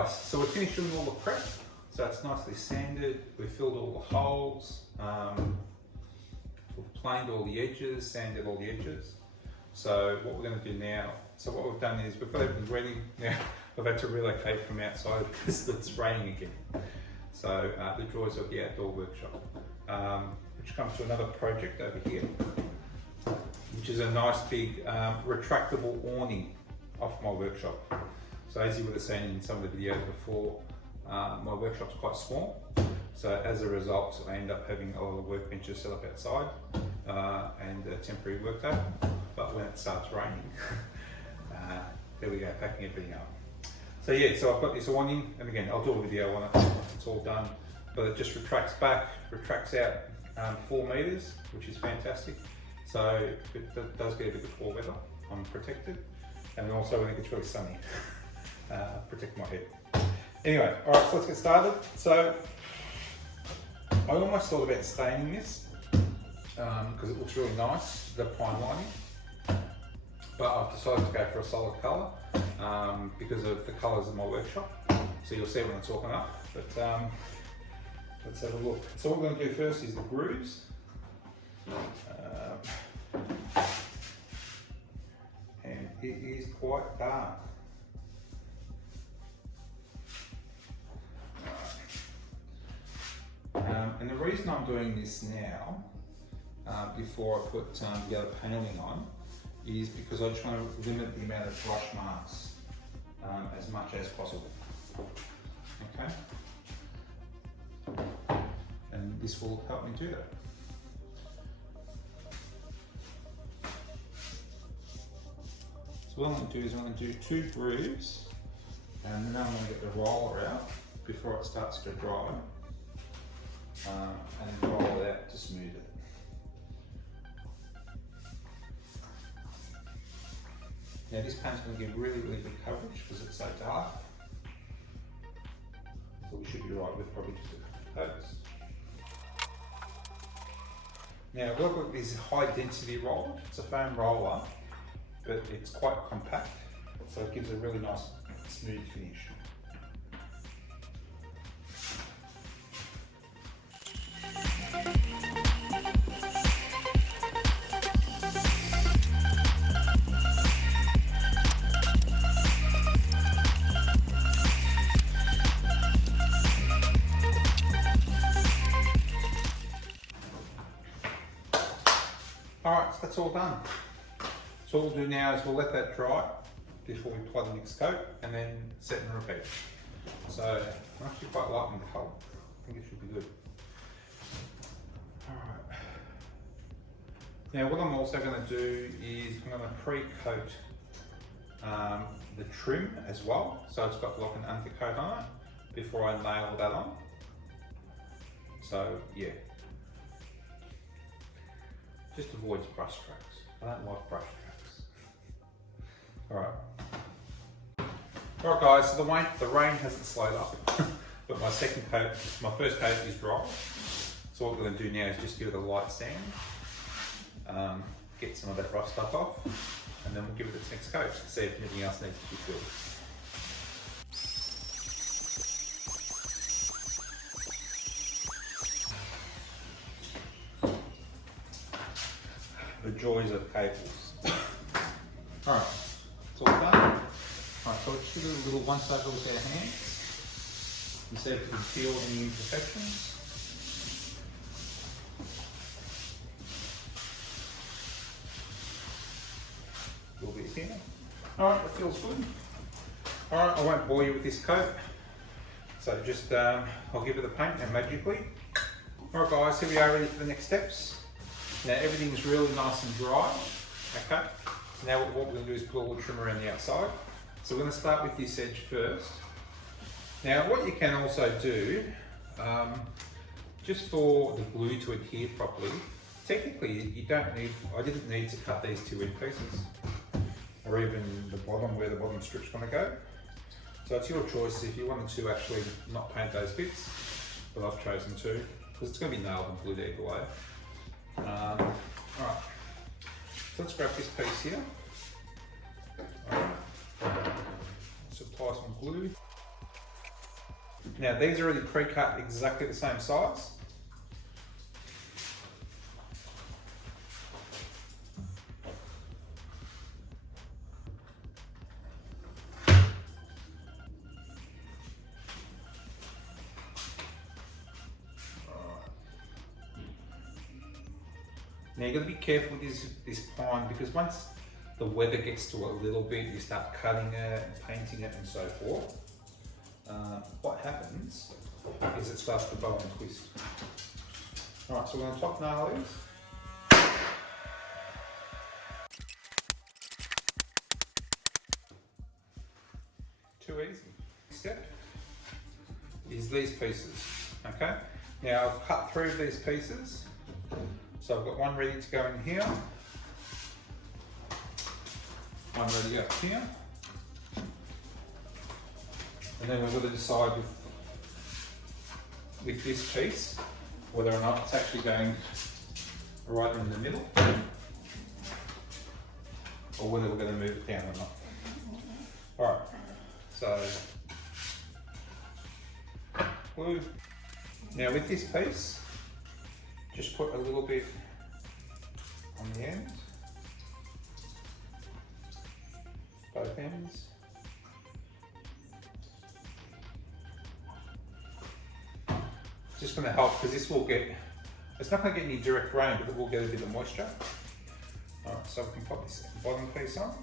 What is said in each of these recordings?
guys, so we've finished doing all the prep. So it's nicely sanded, we've filled all the holes, we've planed all the edges, sanded all the edges. So what we're going to do now, so what we've done is we've got everything ready. Now we've had to relocate from outside because it's raining again. So the drawers of the outdoor workshop, which comes to another project over here, which is a nice big retractable awning off my workshop. So as you would have seen in some of the videos before, my workshop's quite small. So as a result, I end up having a lot of workbenches set up outside and a temporary work table. But when it starts raining, there we go, packing everything up. So yeah, so I've got this awning, and again, I'll do a video on it once it's all done. But it just retracts back, retracts out 4 meters, which is fantastic. So it does get a bit of poor weather, I'm protected. And also when it gets really sunny, protect my head. Anyway, all right, so let's get started. So I almost thought about staining this because it looks really nice, the pine lining. But I've decided to go for a solid colour because of the colours of my workshop. So you'll see when it's talking up. But let's have a look. So what we're going to do first is the grooves. And it is quite dark. And the reason I'm doing this now, before I put the other paneling on, is because I just want to limit the amount of brush marks as much as possible. Okay? And this will help me do that. So what I'm going to do is I'm going to do 2 grooves, and then I'm going to get the roller out before it starts to dry, and then roll it out to smooth it. Now this paint's going to give really good coverage because it's so dark. So we should be right with probably just a couple of coats. Now we've got this high density roller. It's a foam roller, but it's quite compact, so it gives a really nice smooth finish. Alright, so that's all done. So what we'll do now is we'll let that dry before we apply the next coat and then set and repeat. So I'm actually quite liking the colour. I think it should be good. Alright. Now what I'm also going to do is I'm going to pre-coat the trim as well. So it's got like an undercoat on it before I nail that on. So yeah. Just avoids brush strokes. I don't like brush strokes. Alright guys, so the rain hasn't slowed up, but my first coat is dry. So what we're going to do now is just give it a light sand, get some of that rough stuff off, and then we'll give it its next coat to see if anything else needs to be filled. The joys of cables. Alright, it's all done. Alright, so let's give it a little once over with our hands and see if we can feel any imperfections. A little bit here. Alright, that feels good. Alright, I won't bore you with this coat. So just, I'll give it the paint and magically. Alright guys, here we are ready for the next steps. Now everything's really nice and dry, okay? So now what we're going to do is put all the trim around the outside. So we're going to start with this edge first. Now what you can also do, just for the glue to adhere properly, technically you don't need, I didn't need to cut these 2 in pieces, or even the bottom where the bottom strip's going to go. So it's your choice if you wanted to actually not paint those bits, but I've chosen to, because it's going to be nailed and glued either way. Alright, so let's grab this piece here. Alright, let's apply some glue. Now these are already pre-cut exactly the same size. Now you've got to be careful with this pine, because once the weather gets to it a little bit, you start cutting it and painting it and so forth. What happens is it starts to bow and twist. Alright, so we're going to top nail these. Too easy. Next step is these pieces. Okay, now I've cut through these pieces. So I've got one ready to go in here, one ready up here, and then we've got to decide with this piece whether or not it's actually going right in the middle, or whether we're going to move it down or not. Alright, so glue. Now with this piece, just put a little bit on the end, both ends. Just going to help, because this will get, it's not going to get any direct rain, but it will get a bit of moisture. Alright, so we can pop this bottom piece on.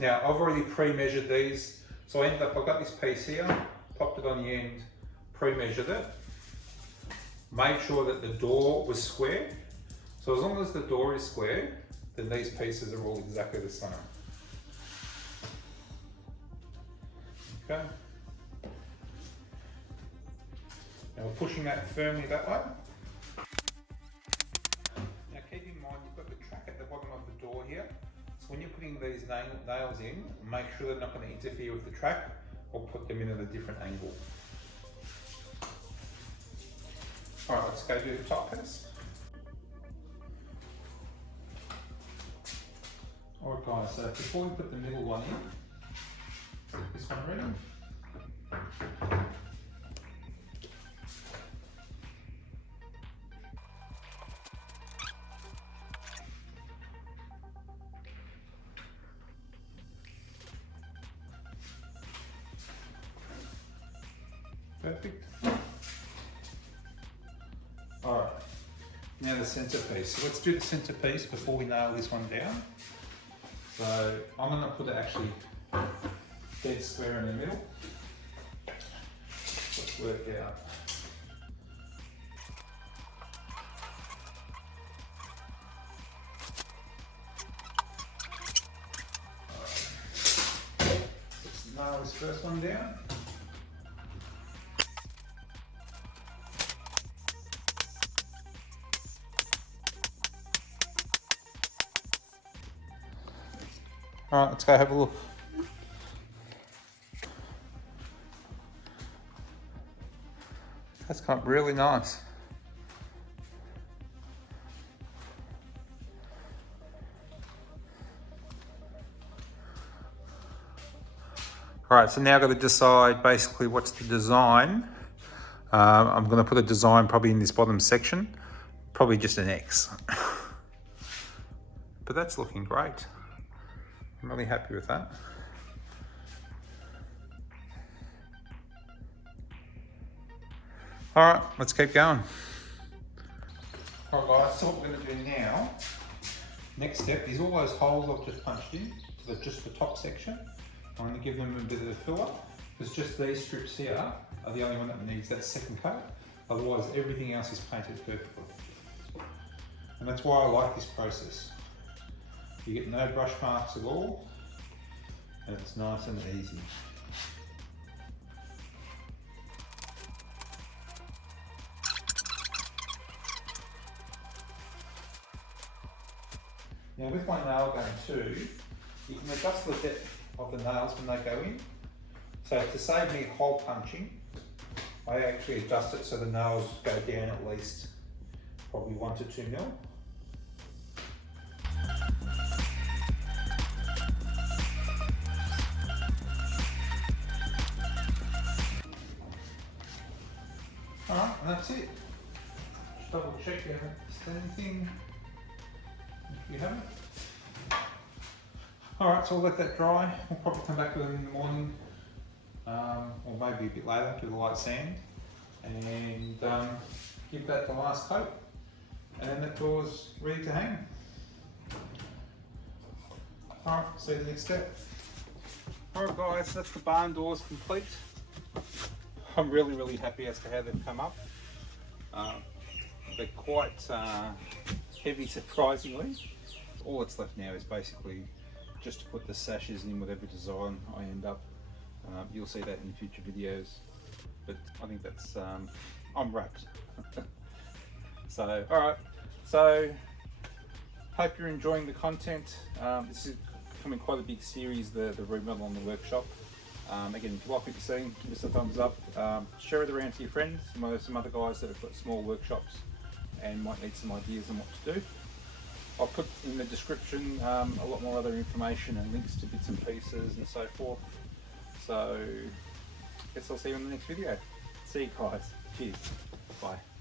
Now I've already pre-measured these, so I I've got this piece here, popped it on the end, pre-measured it, made sure that the door was square. So as long as the door is square, then these pieces are all exactly the same. Okay. Now we're pushing that firmly that way. Now keep in mind you've got the track at the bottom of the door here. When you're putting these nails in, make sure they're not going to interfere with the track or put them in at a different angle. Alright, let's go do the top piece. Alright guys, so before we put the middle one in, get this one ready. Perfect. Alright, now the centerpiece. So let's do the centerpiece before we nail this one down. So I'm going to put it actually dead square in the middle. Let's work out. Alright, let's nail this first one down. Alright, let's go have a look. That's come up really nice. Alright, so now I've got to decide basically what's the design. I'm going to put a design probably in this bottom section, probably just an X. But that's looking great. I'm really happy with that. All right, let's keep going. All right guys, so what we're going to do now, next step is all those holes I've just punched in, to just the top section. I'm going to give them a bit of a filler, because just these strips here are the only one that needs that second coat. Otherwise everything else is painted perfectly. And that's why I like this process. You get no brush marks at all, and it's nice and easy. Now with my nail gun too, you can adjust the depth of the nails when they go in. So to save me hole punching, I actually adjust it so the nails go down at least probably 1 to 2 mil. Alright, and that's it. Just double check you haven't missed anything. If you haven't. Alright, so we'll let that dry. We'll probably come back with them in the morning, or maybe a bit later, give it a light sand, and give that the last coat, and then that door's ready to hang. Alright, see you the next step. Alright guys, that's the barn doors complete. I'm really happy as to how they've come up. They're quite heavy, surprisingly. All that's left now is basically just to put the sashes in whatever design I end up. You'll see that in future videos, but I think that's I'm wrapped. So alright, so hope you're enjoying the content. This is becoming quite a big series, the remodel on the workshop. Again, if you like what you're seeing, give us a thumbs up, share it around to your friends, some other guys that have got small workshops and might need some ideas on what to do. I'll put in the description a lot more other information and links to bits and pieces and so forth. So I guess I'll see you in the next video. See you guys. Cheers. Bye.